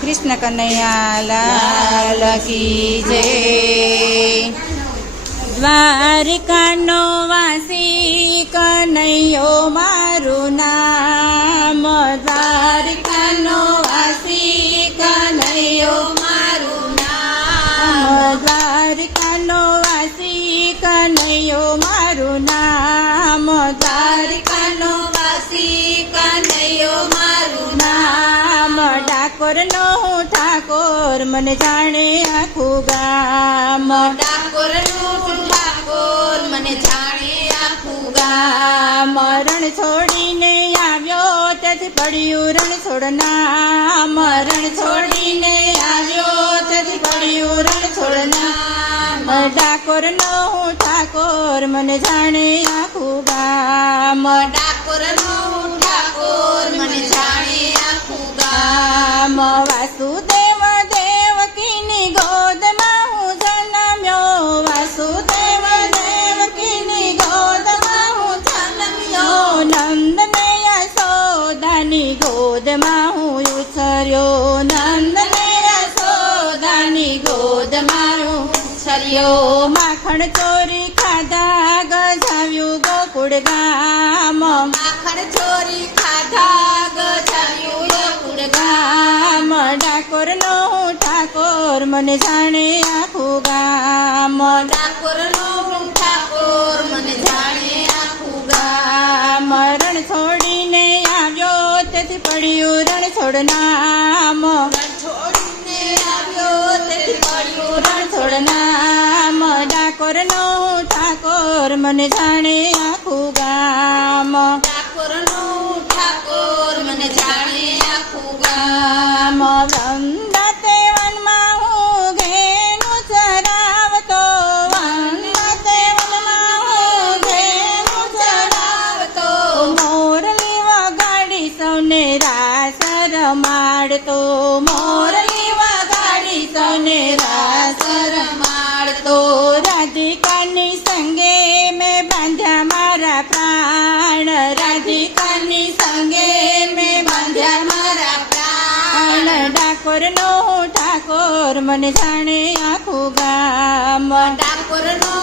કૃષ્ણ કનૈયા લાલ કી જય. દ્વારકાનો વાસી કનૈયો મારું નામ, દ્વારકાનો વાસી કનૈયો મારું નામ, દ્વારકાનો વાસી કનૈયો મારું નામ, દ્વારકાનો વાસી કનૈયો મારું નામ. ડાકોરનો હું ઠાકોર મને જાણે આખું ગામ, ડાકોરનો ઠાકોર મને જાણે આખું ગામ. રણ છોડીને આવ્યો તેથી પડ્યું રણછોડ નામ, રણ છોડીને આવ્યો તેથી પડ્યું રણછોડ નામ. ડાકોરનો હું ઠાકોર મને જાણે આખું ગામ, ડાકોરનો ઠાકોર મને જાણે આખું ગામ. વાસુદેવ દેવકીની ગોદમાં હું જન્મ્યો, વાસુદેવ દેવકીની ગોદમાં હું જન્મ્યો. નંદને યશોદાની ગોદમાં હું ઉછર્યો, નંદને યશોદાની ગોદમાં હું ઉછર્યો. માખણ ચોરી ખાધા ગજાવ્યું ગોકુળ ગામ, માખણ ચોરી ખાધા ગજાવ્યું ગોકુળ ગામ. ડાકોરનો હું ઠાકોર મને જાણે આખું ગામ, ડાકોરનો ઠાકોર મને જાણે આખું ગામ. રણ છોડીને આવ્યો તેથી પડ્યું રણછોડ નામ, છોડીને આવ્યો તેથી પડ્યું રણછોડ નામ. ડાકોરનો હું ઠાકોર મને જાણે આખું ગામ, ડાકોરનો ઠાકોર મને જાણે આખું ગામ. ગામ. વંદાતે વનમાં હું ઘેનું ચરાવતો, વંદાતે વનમાં હું ઘેનું ચરાવતો. મોરલી વગાડી સૌને રાસ રમાડતો, મોરલી વગાડી સૌને રાસ રમાડતો. રાધિકાની સંગે મેં બાંધ્યા મારા પ્રાણ, રાધિકાની સંગે મેં બાંધ્યા મારા પ્રાણ. ડાકોરનો ઠાકોર મને જાણે આખું ગામ, ડાકોરનો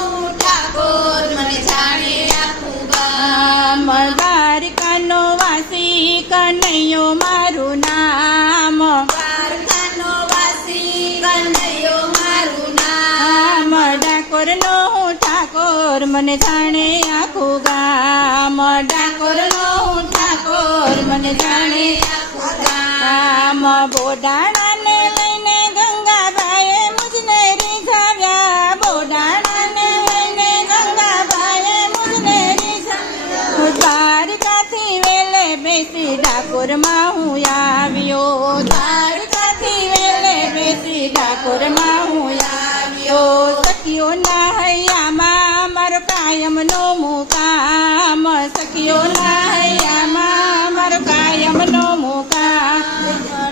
ઠાકોર મને જાણે આખું ગામ. દ્વારકાનો વાસી કનૈયો મારું નામ, દ્વારકાનો વાસી કનૈયો મારું નામ. ડાકોરનો ઠાકોર મને જાણે આખું ગામ, ડાકોરનો ઠાકોર મને જાણે આખું ગામ. બોડાણાને લઈને ગંગાબાએ મુજને રીઝાવ્યા, બોડાણાને લઈને ગંગાબાએ મુજને રીઝાવ્યા. દ્વારકાથી વેલે બેસી ડાકોરમાં હું આવ્યો, દ્વારકાથી વેલે બેસી ડાકોરમાં હું આવ્યો. સખીઓના હૈયામાં મારો કાયમનો મુકામ, સખીઓના હૈયામાં મારો કાયમનો મુકામ.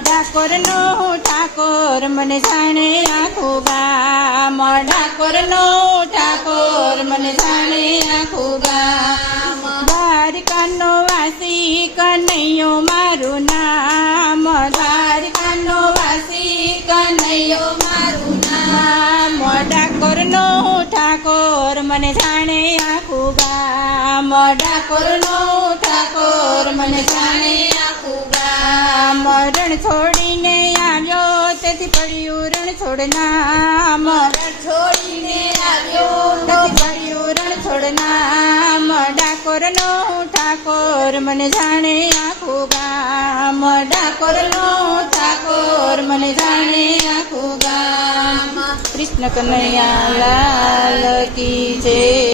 ડાકોરનો ઠાકોર મને જાણે આખું ગામ, ડાકોરનો ઠાકોર મને જાણે આખું ગામ. દ્વારકાનો વાસી કનૈયો મારું નામ, દ્વારકાનો વાસી કનૈયો મારું નામ. ડાકોરનો ઠાકોર મને જાણે આખું ગામ, ડાકોરનો ઠાકોર મને જાણે આખું ગામ. રણ છોડીને આવ્યો તેથી પડ્યું રણછોડ નામ, છોડીને આવ્યો તેથી પડ્યું રણછોડ નામ. ડાકોરનો ઠાકોર મને જાણે આખું ગામ, ડાકોરનો ઠાકોર મને જાણે આખું ગામ. કૃષ્ણ કનૈયા લાલ કી જય.